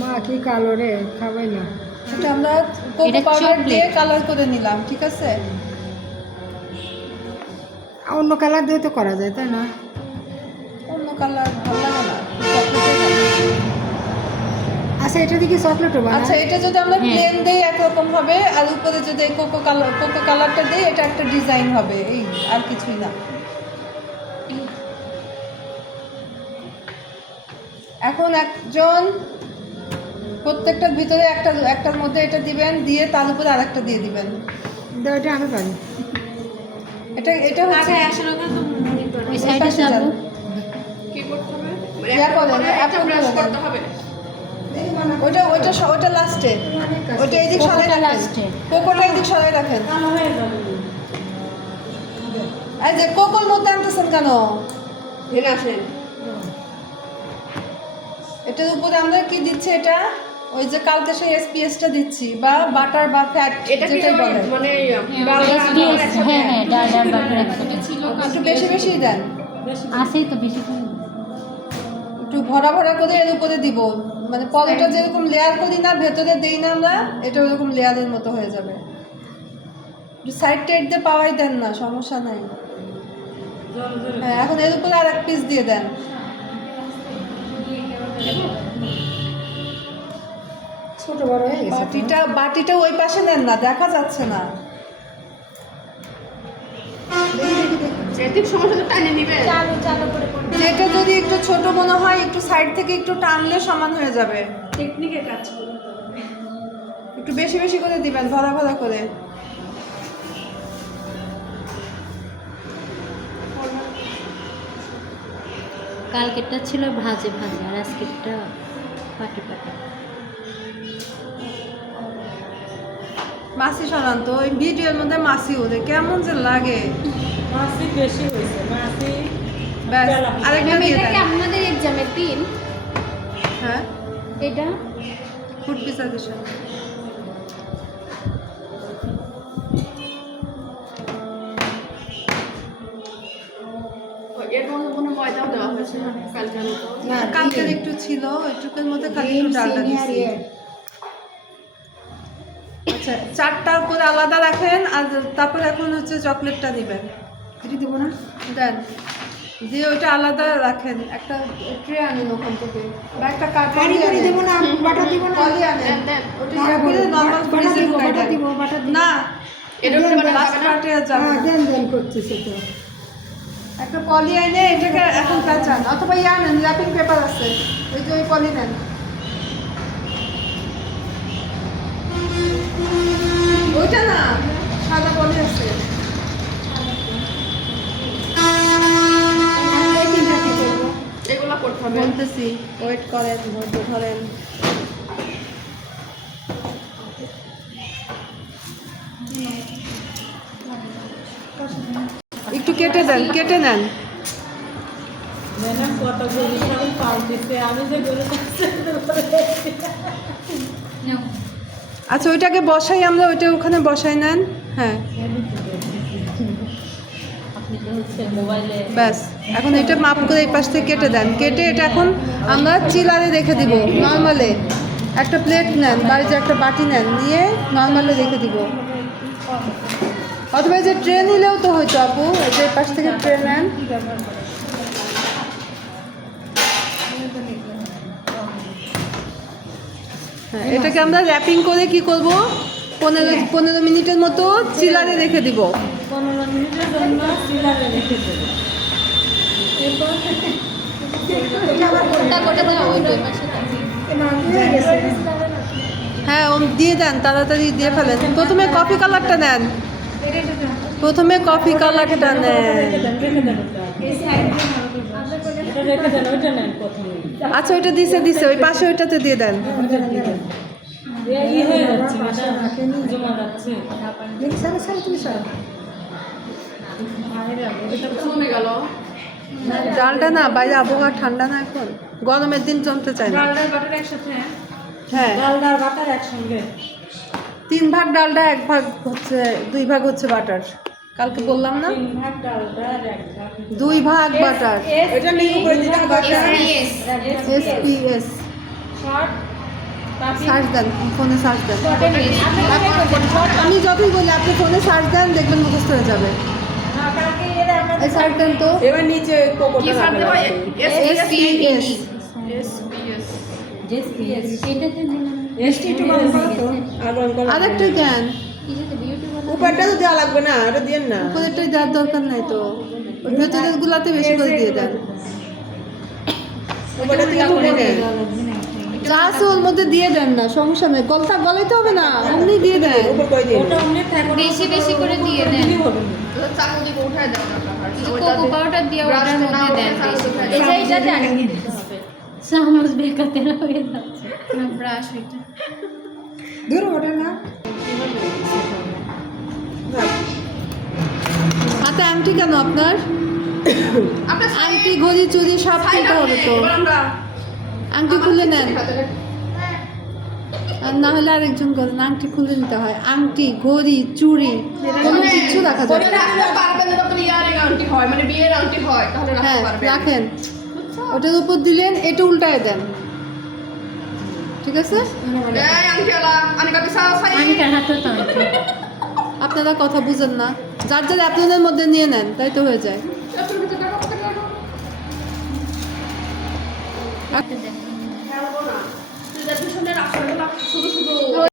মা কি কালো রে খাবাই না। এটা আমরা কোকো পাউডার দিয়ে কালার করে নিলাম, ঠিক আছে? অন্য কালার দিয়ে তো করা যায়, তাই না? অন্য কালার ভালো লাগে না। আচ্ছা, এটা দিয়ে কি চকলেটও বানায়? আচ্ছা, এটা যদি আমরা প্লেন দেই একরকম হবে, আর উপরে যদি কোকো কালারটা দিই, এটা একটা ডিজাইন হবে, এই আর কিছুই না। এখন একজন প্রত্যেকটার ভিতরে একটার মধ্যে এটা দিবেন, দিয়ে তার উপরে আরেকটা দিয়ে দিবেন। এটা আমি পারি। এটা হচ্ছে ওই সাইডে যাবো। ওইটা লাস্টে, ওইটা এইদিক সরাই রাখেন, কোকোটা এইদিক সরাই রাখেন। এই যে কোকোর মধ্যে আনতেছেন কেন? আসেন, এটার উপরে আমরা কি দিচ্ছি? এটা ওই যে কালকে সেই এসপিএসটা দিচ্ছি, বা বাটার বা ফ্যাট, যেটাই বলে, মানে একটু বেশি বেশি দেন। আসেই তো বেশি একটু ভরা ভরা করে এর উপরে দিব, মানে পরোটা যেরকম লেয়ার করি না, ভেতরে দেই না আমরা, এটা ওরকম লেয়ারের মতো হয়ে যাবে। একটু সাইড টাইড দিয়ে পাওয়াই দেন না, সমস্যা নাই। হ্যাঁ, এখন এর উপরে আর এক পিস দিয়ে দেন। ছোট বড় হয়ে গেছে। বাটিটা ওই পাশে নেন না, দেখা যাচ্ছে না। যেটা যদি একটু ছোট মনে হয়, একটু সাইড থেকে একটু টানলে সমান হয়ে যাবে। টেকনিকের কাজ একটু বেশি বেশি করে দিবেন, ভরা ভরা করে। কালকেরটা ছিল ভাজে ভাজে, আর আজকেরটা পাটি পাটি। মাসি শোনান তো, ওই ভিডিওর মধ্যে মাসি ওদের কেমন যে লাগে। মাসি বেশি হয়েছে, মাসি ব্যাস, আরেকটা দিয়ে দেন। আপনাদের এক্সামের দিন হ্যাঁ, এটা ফুড পিসাজেশন। না, কালকের একটু ছিল, ওইটুকুর মধ্যে খালি একটু ডালটা দিচ্ছি। আচ্ছা, চারটা করে আলাদা রাখেন, আর তারপর এখন হচ্ছে চকলেটটা দিবেন। এটা দেবো না? দেন, দিয়ে ওইটা আলাদা রাখেন। একটা ট্রে আনেন ওখান থেকে, বা একটা পানি করে দেবো না, বাটার দিব না। কলি আনেন, ওটা ইয়ে করে নরমাল ফ্রিজে ঢুকাই দেন। না, এটা লাস্ট পার্টে যাবে না। দেন করতেছে তো। একটা পলি এনে এটাকে এখন পেঁচান, অথবা ইয়ে আনেন, র্যাপিং পেপার আছে, ওই যে ওই পলি নেন। ওইটা না, সাদা পলি আছে। এগুলো করতে হবে, বলতেছি, ওয়েট করেন, ধৈর্য ধরেন। একটু কেটে দেন, কেটে নেন। ম্যাডাম কত গরিব সবাই পাল্টেছে, আমি যে গরিব আচ্ছা, ওইটাকে বসাই আমরা, ওইটা ওখানে বসাই নেন। হ্যাঁ, আপনি তো হচ্ছে মোবাইলে ব্যাস, এখন এটা মাপ করে এই পাশ থেকে কেটে দেন। কেটে এটা এখন আমরা চিলারে রেখে দিব। নর্মালে একটা প্লেট নেন, বাড়িতে একটা বাটি নেন, নিয়ে নর্মালে রেখে দিব। অথবা এই যে ট্রে নিলেও তো হয়তো, আপু এই যে পাশ থেকে ট্রে নেন। হ্যাঁ, এটাকে আমরা র্যাপিং করে কি করব, 15 মিনিটের মতো চিলারে রেখে দিব। 15 মিনিটের জন্য চিলারে রেখে দেবো। হ্যাঁ, দিয়ে দেন, তাড়াতাড়ি দিয়ে ফেলেন। প্রথমে কফি কালারটা নেন, প্রথমে কফি কালারটা নেন। আচ্ছা, ওইটা দিছে, ওই পাশে ওইটাতে দিয়ে দেন। ডালটা না, বাইরে আবহাওয়া ঠান্ডা না, এখন গরমের দিন জমতে চায় না। হ্যাঁ, 3 ভাগ ডালডা, 1 ভাগ হচ্ছে, 2 ভাগ হচ্ছে বাটার। কালকে বললাম না 3 ভাগ ডালটা আর 1 ভাগ 2 ভাগ বাটার এটা নিয়ে উপরে দিতে হবে SPS শর্ট সার্চ দেন ফোনে সার্চ দেন আমি যতই বলি আপনি ফোনে সার্চ দেন দেখবেন মুখস্থ হয়ে যাবে এই সার্চ দেন তো এবার নিচে কোকোটা রাখতে হবে SPS জেসপিএস এটাতে দিলাম এসটি একটু গরম করো তো আর গরম করো আরেকটা জ্ঞান এটাতে বিউটি উপরটা তো দেওয়া লাগবে না ওটা দিয়েন না উপরেরটাই দেওয়ার দরকার নাই তো ওই ভেতরের গুলাতে বেশি করে দিয়ে দেন উপরটা থেকে তুলে নেন যা আছে ওর মধ্যে দিয়ে দেন না সমস্যা নেই গলতা গলাইতে হবে না অমনি দিয়ে দেন উপর করে দিন ওটা অমনি থাকবে বেশি বেশি করে দিয়ে দেন কোকো পাউডার দিয়ে ওটার মধ্যে দেন এটা জানি চামচ বেকাতে হয়ে যাচ্ছে না ব্রাশ এটা দূর ওটা না হাতে আংটি কেন আপনার আংটি ঘড়ি চুড়ি সব কিনতে হবে তো আংটি খুলে নেন আর না হলে আরেকজন করেন আংটি খুলে নিতে হয় আংটি ঘড়ি চুড়ি কোনো কিছু রাখা যাবে না। হ্যাঁ রাখেন ওটার উপর দিলেন এটা উল্টায় দেন ঠিক আছে আনিকার হাতে তো আপনারা কথা বুঝেন না যার যার আপনাদের মধ্যে নিয়ে নেন তাই তো হয়ে যায় দেন